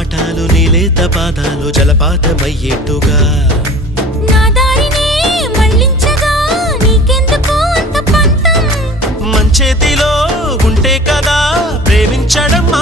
పాఠాలు నీలేత పాదాలు జలపాతమయ్యేట్టుగా నా దారినే మళ్ళించగా నీకెందుకు అంత పంతం మంచేతిలో ఉంటే కదా ప్రేమించడం